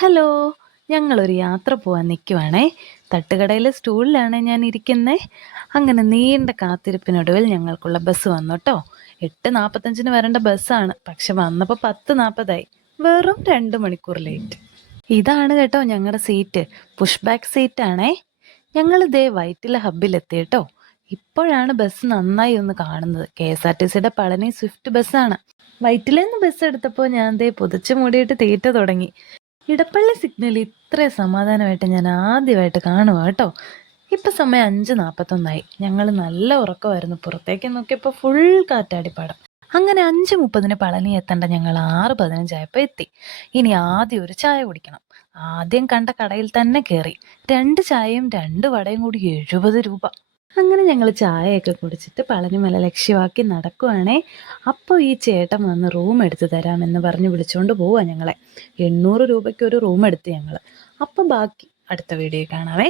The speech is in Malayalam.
ഹലോ, ഞങ്ങളൊരു യാത്ര പോവാൻ നിൽക്കുവാണേ. തട്ടുകടയിലെ സ്റ്റൂളിലാണ് ഞാൻ ഇരിക്കുന്നത്. അങ്ങനെ നീണ്ട കാത്തിരിപ്പിനൊടുവിൽ ഞങ്ങൾക്കുള്ള ബസ് വന്നു കേട്ടോ. 8:45 വരേണ്ട ബസ്സാണ്, പക്ഷെ വന്നപ്പോൾ 10:40. വെറും 2 മണിക്കൂർ ലേറ്റ്. ഇതാണ് കേട്ടോ ഞങ്ങളുടെ സീറ്റ്, പുഷ് ബാക്ക് സീറ്റാണേ. ഞങ്ങൾ ദേ വൈറ്റില ഹബ്ബിലെത്തി കേട്ടോ. ഇപ്പോഴാണ് ബസ് നന്നായി ഒന്ന് കാണുന്നത്. KSRTCയുടെ പളനി സ്വിഫ്റ്റ് ബസ്സാണ്. വൈറ്റിലെന്ന് ബസ് എടുത്തപ്പോൾ ഞാൻ ദേ പുതച്ചു മൂടിയിട്ട് തീറ്റ തുടങ്ങി. ഇടപ്പള്ളി സിഗ്നൽ ഇത്ര സമാധാനമായിട്ട് ഞാൻ ആദ്യമായിട്ട് കാണുക കേട്ടോ. ഇപ്പം സമയം 5:41. ഞങ്ങൾ നല്ല ഉറക്കമായിരുന്നു. പുറത്തേക്ക് നോക്കിയപ്പോൾ ഫുൾ കാറ്റാടിപ്പാടം. അങ്ങനെ 5:30 പളനി എത്തേണ്ട ഞങ്ങൾ 6:15 എത്തി. ഇനി ആദ്യം ഒരു ചായ കുടിക്കണം. ആദ്യം കണ്ട കടയിൽ തന്നെ കയറി. 2 ചായയും 2 വടയും കൂടി 70 രൂപ. അങ്ങനെ ഞങ്ങൾ ചായയൊക്കെ കുടിച്ചിട്ട് പളനിമല ലക്ഷ്യമാക്കി നടക്കുവാണേ. അപ്പോൾ ഈ ചേട്ടൻ വന്ന് റൂം എടുത്ത് തരാമെന്ന് പറഞ്ഞ് വിളിച്ചുകൊണ്ട് പോവാ ഞങ്ങളെ. 800 രൂപയ്ക്ക് ഒരു റൂം എടുത്ത് ഞങ്ങൾ. അപ്പോൾ ബാക്കി അടുത്ത വീഡിയോ കാണാവേ.